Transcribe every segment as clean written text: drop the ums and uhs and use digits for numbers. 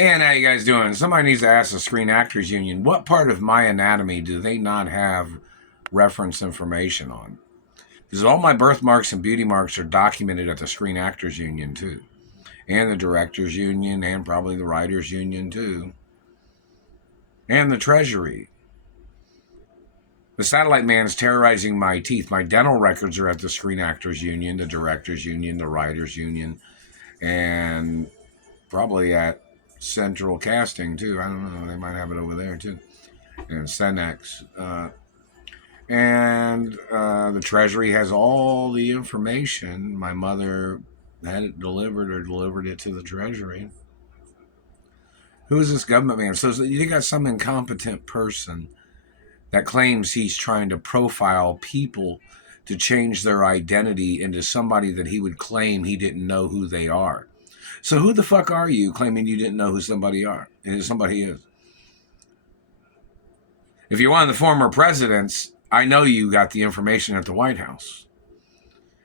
And how you guys doing? Somebody needs to ask the Screen Actors Union, what part of my anatomy do they not have reference information on? Because all my birthmarks and beauty marks are documented at the Screen Actors Union too. And the Directors Union, and probably the Writers Union too. And the Treasury. The satellite man is terrorizing my teeth. My dental records are at the Screen Actors Union, the Directors Union, the Writers Union, and probably at Central Casting too. I don't know. They might have it over there too. And Cenex. And the Treasury has all the information. My mother had it delivered or delivered it to the Treasury. Who is this government man? So you got some incompetent person that claims he's trying to profile people to change their identity into somebody that he would claim he didn't know who they are. So who the fuck are you claiming you didn't know who somebody is? If you're one of the former presidents, I know you got the information at the White House.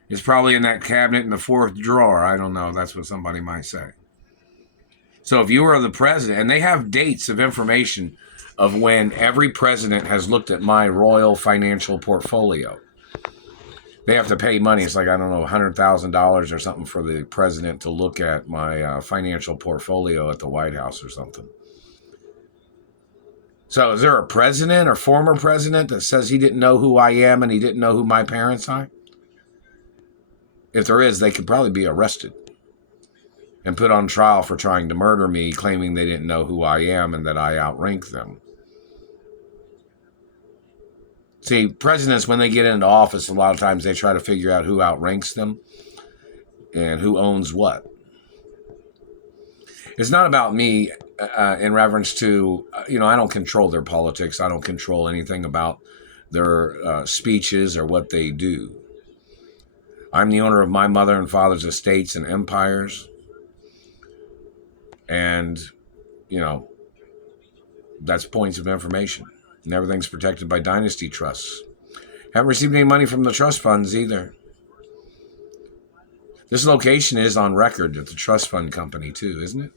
It's probably in that cabinet in the fourth drawer. I don't know. That's what somebody might say. So if you were the president, and they have dates of information of when every president has looked at my royal financial portfolio. They have to pay money. It's like, I don't know, $100,000 or something for the president to look at my financial portfolio at the White House or something. So is there a president or former president that says he didn't know who I am and he didn't know who my parents are? If there is, they could probably be arrested and put on trial for trying to murder me, claiming they didn't know who I am and that I outrank them. See, presidents, when they get into office, a lot of times they try to figure out who outranks them and who owns what. It's not about me in reference to, I don't control their politics. I don't control anything about their speeches or what they do. I'm the owner of my mother and father's estates and empires. And, that's points of information. And everything's protected by dynasty trusts. Haven't received any money from the trust funds either. This location is on record at the trust fund company too, isn't it?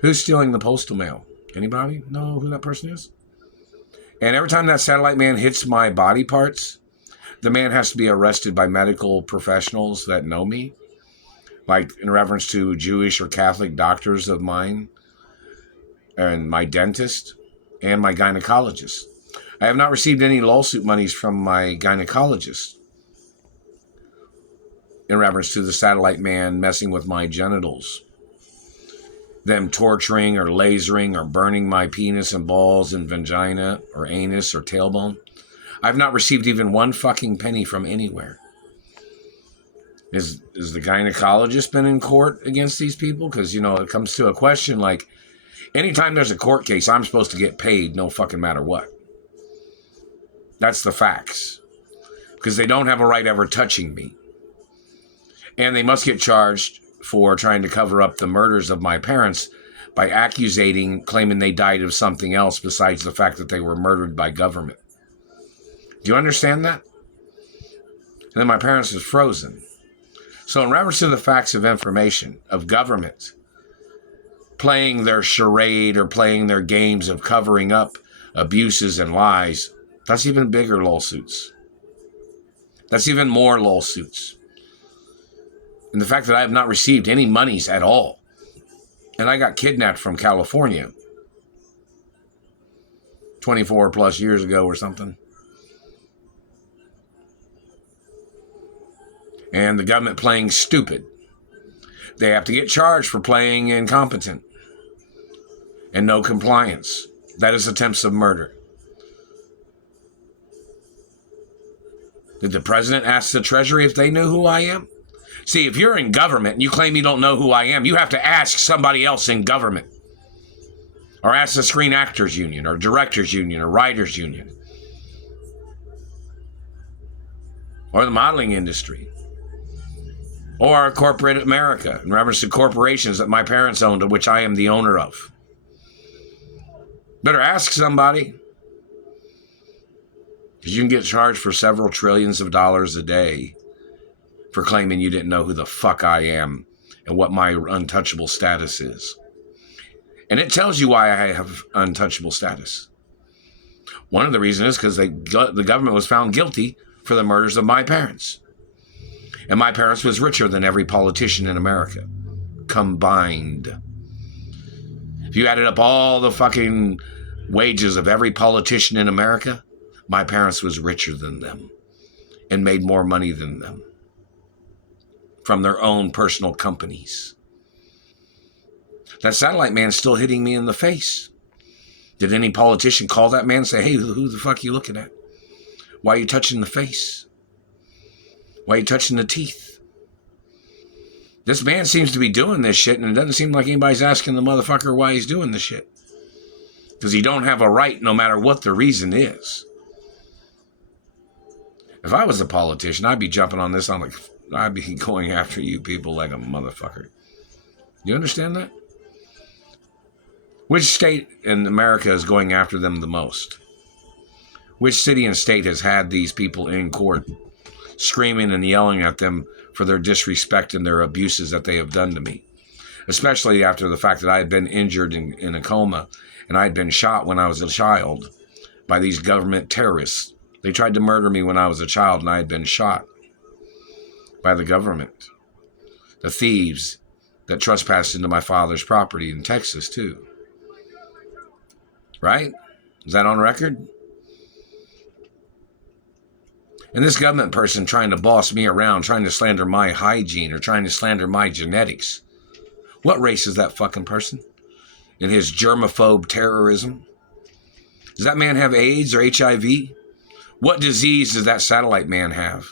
Who's stealing the postal mail? Anybody know who that person is? And every time that satellite man hits my body parts, the man has to be arrested by medical professionals that know me, like in reference to Jewish or Catholic doctors of mine, and my dentist, and my gynecologist. I have not received any lawsuit monies from my gynecologist in reference to the satellite man messing with my genitals, them torturing or lasering or burning my penis and balls and vagina or anus or tailbone. I've not received even one fucking penny from anywhere. Is the gynecologist been in court against these people? Because, it comes to a question like, anytime there's a court case, I'm supposed to get paid no fucking matter what. That's the facts. Because they don't have a right ever touching me. And they must get charged for trying to cover up the murders of my parents by claiming they died of something else besides the fact that they were murdered by government. Do you understand that? And then my parents was frozen. So in reference to the facts of information of government playing their charade or playing their games of covering up abuses and lies, that's even bigger lawsuits. That's even more lawsuits. And the fact that I have not received any monies at all. And I got kidnapped from California 24 plus years ago or something. And the government playing stupid. They have to get charged for playing incompetent and no compliance. That is attempts of murder. Did the president ask the Treasury if they knew who I am? See, if you're in government and you claim you don't know who I am, you have to ask somebody else in government. Or ask the Screen Actors Union, or Directors Union, or Writers Union. Or the modeling industry. Or corporate America, in reference to corporations that my parents owned, of which I am the owner of. Better ask somebody. Because you can get charged for several trillions of dollars a day for claiming you didn't know who the fuck I am and what my untouchable status is. And it tells you why I have untouchable status. One of the reasons is because the government was found guilty for the murders of my parents. And my parents was richer than every politician in America combined. If you added up all the fucking wages of every politician in America, my parents was richer than them and made more money than them from their own personal companies. That satellite man's still hitting me in the face. Did any politician call that man and say, hey, who the fuck are you looking at? Why are you touching the face? Why are you touching the teeth? This man seems to be doing this shit, and it doesn't seem like anybody's asking the motherfucker why he's doing this shit. Because he don't have a right no matter what the reason is. If I was a politician, I'd be jumping on this. I'd be going after you people like a motherfucker. You understand that? Which state in America is going after them the most? Which city and state has had these people in court screaming and yelling at them for their disrespect and their abuses that they have done to me? Especially after the fact that I had been injured in a coma and I had been shot when I was a child by these government terrorists. They tried to murder me when I was a child and I had been shot by the government. The thieves that trespassed into my father's property in Texas too. Right? Is that on record? And this government person trying to boss me around, trying to slander my hygiene or trying to slander my genetics. What race is that fucking person? In his germaphobe terrorism? Does that man have AIDS or HIV? What disease does that satellite man have?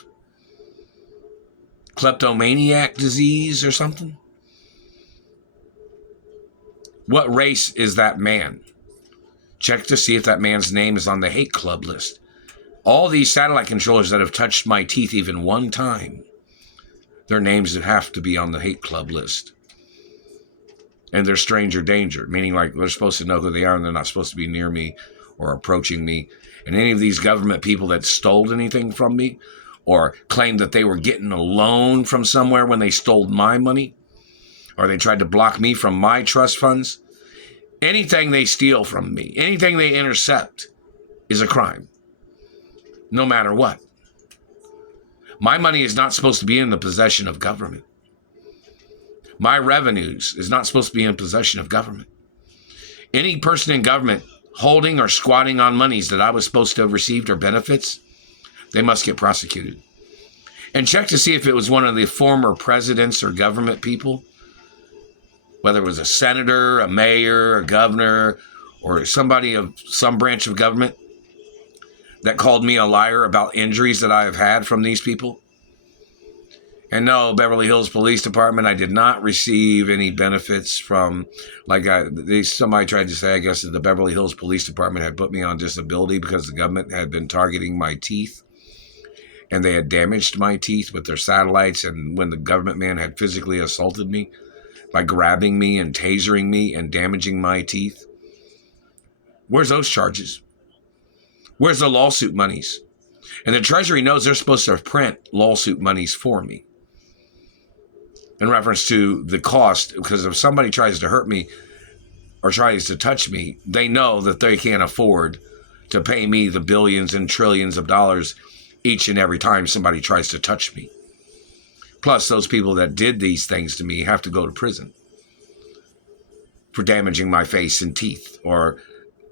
Kleptomaniac disease or something? What race is that man? Check to see if that man's name is on the hate club list. All these satellite controllers that have touched my teeth even one time, their names would have to be on the hate club list. And they're stranger danger, meaning like they're supposed to know who they are and they're not supposed to be near me or approaching me. And any of these government people that stole anything from me or claimed that they were getting a loan from somewhere when they stole my money or they tried to block me from my trust funds, anything they steal from me, anything they intercept is a crime, no matter what. My money is not supposed to be in the possession of government. My revenues is not supposed to be in possession of government. Any person in government holding or squatting on monies that I was supposed to have received or benefits, they must get prosecuted. And check to see if it was one of the former presidents or government people, whether it was a senator, a mayor, a governor, or somebody of some branch of government that called me a liar about injuries that I have had from these people. And no, Beverly Hills Police Department, I did not receive any benefits from, somebody tried to say, I guess, that the Beverly Hills Police Department had put me on disability because the government had been targeting my teeth. And they had damaged my teeth with their satellites. And when the government man had physically assaulted me by grabbing me and tasering me and damaging my teeth. Where's those charges? Where's the lawsuit monies? And the Treasury knows they're supposed to print lawsuit monies for me in reference to the cost, because if somebody tries to hurt me or tries to touch me, they know that they can't afford to pay me the billions and trillions of dollars each and every time somebody tries to touch me. Plus, those people that did these things to me have to go to prison for damaging my face and teeth, or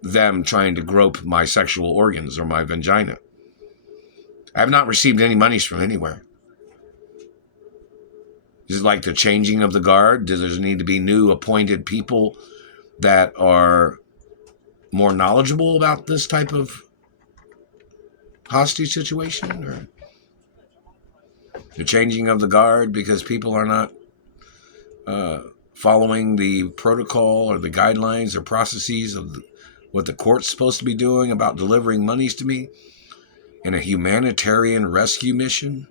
them trying to grope my sexual organs or my vagina. I have not received any monies from anywhere. Is it like the changing of the guard? Does there need to be new appointed people that are more knowledgeable about this type of hostage situation? Or the changing of the guard because people are not following the protocol or the guidelines or processes of what the court's supposed to be doing about delivering monies to me in a humanitarian rescue mission?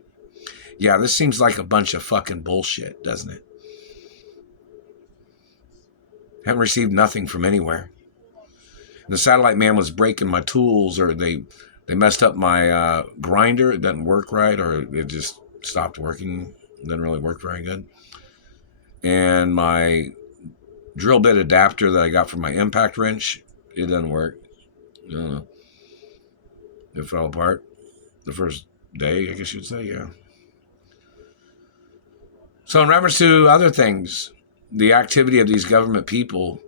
Yeah, this seems like a bunch of fucking bullshit, doesn't it? Haven't received nothing from anywhere. The satellite man was breaking my tools, or they messed up my grinder. It doesn't work right, or it just stopped working. It doesn't really work very good. And my drill bit adapter that I got from my impact wrench, it doesn't work. I don't know. It fell apart the first day, I guess you'd say, yeah. So in reference to other things, the activity of these government people.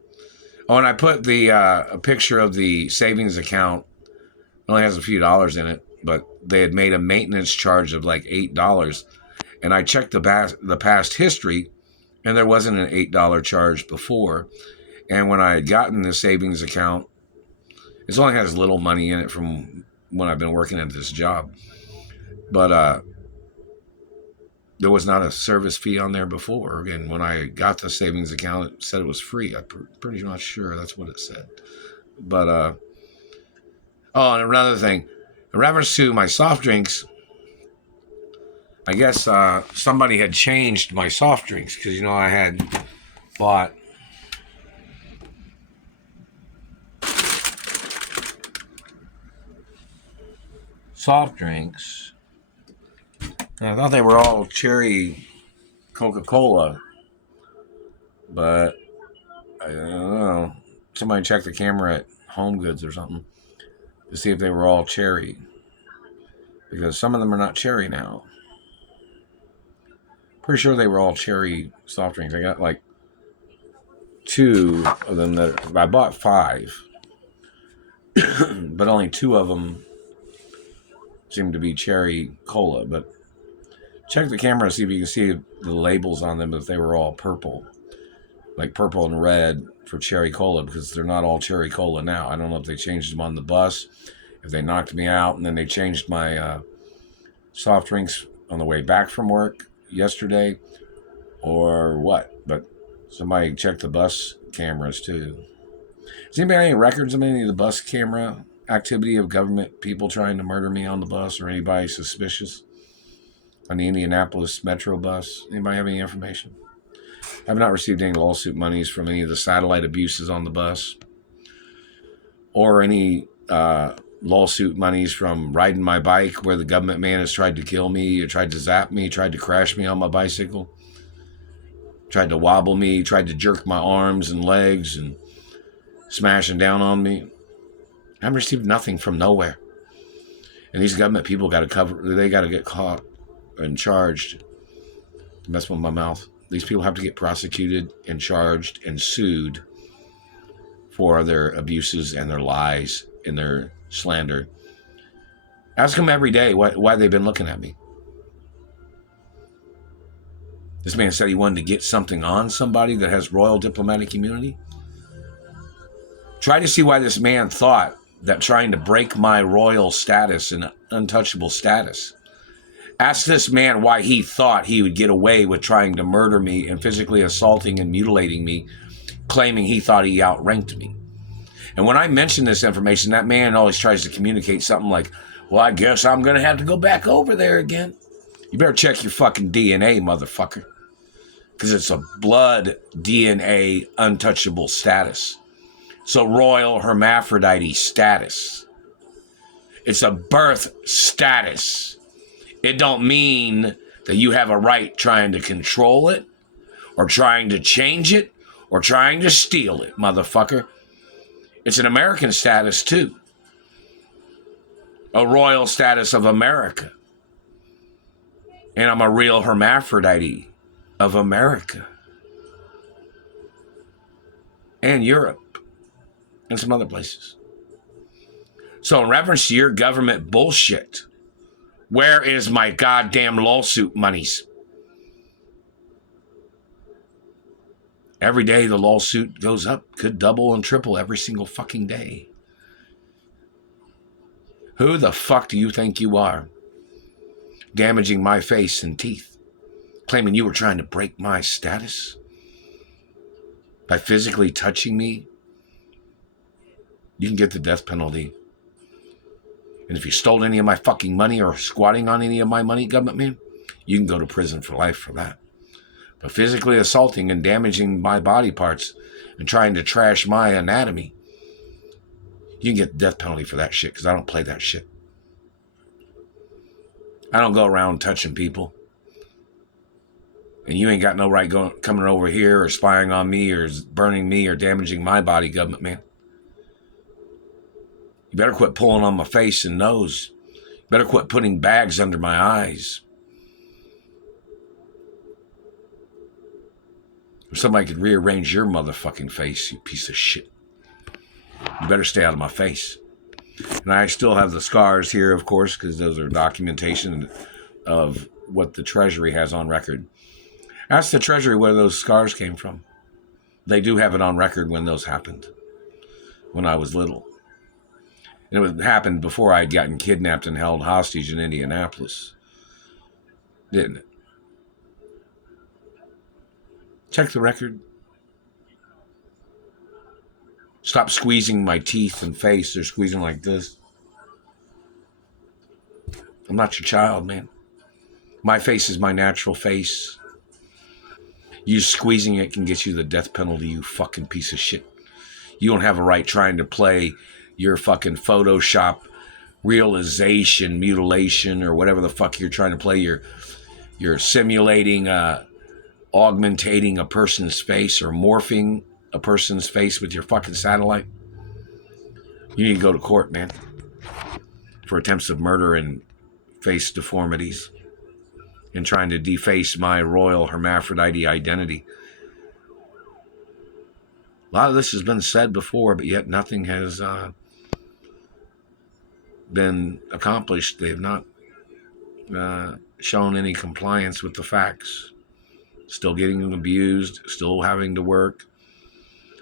Oh, and I put the a picture of the savings account. It only has a few dollars in it, but they had made a maintenance charge of like $8. And I checked the past history, and there wasn't an $8 charge before. And when I had gotten the savings account, it only has little money in it from when I've been working at this job. But there was not a service fee on there before. And when I got the savings account, it said it was free. I'm pretty much sure that's what it said. But oh, and another thing, in reference to my soft drinks, I guess somebody had changed my soft drinks because, you know, I had bought soft drinks. And I thought they were all cherry Coca-Cola, but I don't know. Somebody checked the camera at Home Goods or something to see if they were all cherry, because some of them are not cherry now. Pretty sure they were all cherry soft drinks. I got like 2 of them that I bought 5, but only 2 of them seem to be cherry cola. But check the camera to see if you can see the labels on them if they were all purple, like purple and red for cherry cola, because they're not all cherry cola now. I don't know if they changed them on the bus, if they knocked me out, and then they changed my soft drinks on the way back from work yesterday, or what. But somebody checked the bus cameras too. Does anybody have any records of any of the bus camera activity of government people trying to murder me on the bus, or anybody suspicious on the Indianapolis Metro bus? Anybody have any information? I've not received any lawsuit monies from any of the satellite abuses on the bus, or any lawsuit monies from riding my bike where the government man has tried to kill me, or tried to zap me, tried to crash me on my bicycle, tried to wobble me, tried to jerk my arms and legs and smashing down on me. I haven't received nothing from nowhere. And these government people got to get caught and charged. Mess with my mouth. These people have to get prosecuted and charged and sued for their abuses and their lies and their slander. Ask them every day why they've been looking at me. This man said he wanted to get something on somebody that has royal diplomatic immunity. Try to see why this man thought that trying to break my royal status and untouchable status. Ask this man why he thought he would get away with trying to murder me and physically assaulting and mutilating me, claiming he thought he outranked me. And when I mention this information, that man always tries to communicate something like, well, I guess I'm going to have to go back over there again. You better check your fucking DNA, motherfucker. Because it's a blood DNA untouchable status. It's a royal hermaphrodite status. It's a birth status. It don't mean that you have a right trying to control it, or trying to change it, or trying to steal it, motherfucker. It's an American status too. A royal status of America. And I'm a real hermaphrodite of America. And Europe. And some other places. So in reference to your government bullshit, where is my goddamn lawsuit monies? Every day the lawsuit goes up, could double and triple every single fucking day. Who the fuck do you think you are? Damaging my face and teeth. Claiming you were trying to break my status? By physically touching me? You can get the death penalty. And if you stole any of my fucking money or squatting on any of my money, government man, you can go to prison for life for that. But physically assaulting and damaging my body parts and trying to trash my anatomy, you can get the death penalty for that shit, because I don't play that shit. I don't go around touching people. And you ain't got no right coming over here or spying on me or burning me or damaging my body, government man. You better quit pulling on my face and nose. You better quit putting bags under my eyes. If somebody could rearrange your motherfucking face, you piece of shit, you better stay out of my face. And I still have the scars here, of course, because those are documentation of what the Treasury has on record. Ask the Treasury where those scars came from. They do have it on record when those happened, when I was little. And it happened before I had gotten kidnapped and held hostage in Indianapolis, didn't it? Check the record. Stop squeezing my teeth and face. They're squeezing like this. I'm not your child, man. My face is my natural face. You squeezing it can get you the death penalty, you fucking piece of shit. You don't have a right trying to play your fucking Photoshop realization, mutilation, or whatever the fuck you're trying to play. You're simulating, augmentating a person's face or morphing a person's face with your fucking satellite. You need to go to court, man, for attempts of murder and face deformities and trying to deface my royal hermaphrodite identity. A lot of this has been said before, but yet nothing has been accomplished. They have not shown any compliance with the facts. Still getting abused, still having to work,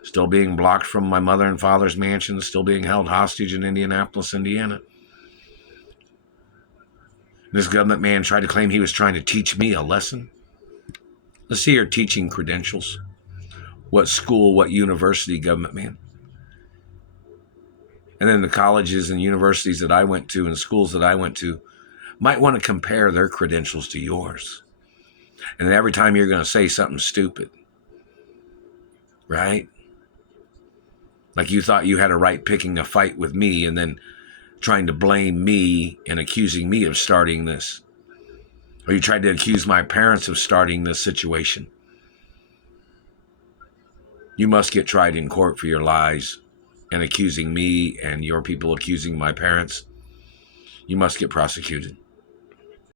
still being blocked from my mother and father's mansion, still being held hostage in Indianapolis, Indiana. This government man tried to claim he was trying to teach me a lesson. Let's see your teaching credentials. What school, what university, government man? And then the colleges and universities that I went to and schools that I went to might want to compare their credentials to yours. And then every time you're going to say something stupid, right? Like you thought you had a right picking a fight with me and then trying to blame me and accusing me of starting this. Or you tried to accuse my parents of starting this situation. You must get tried in court for your lies and accusing me and your people accusing my parents. You must get prosecuted.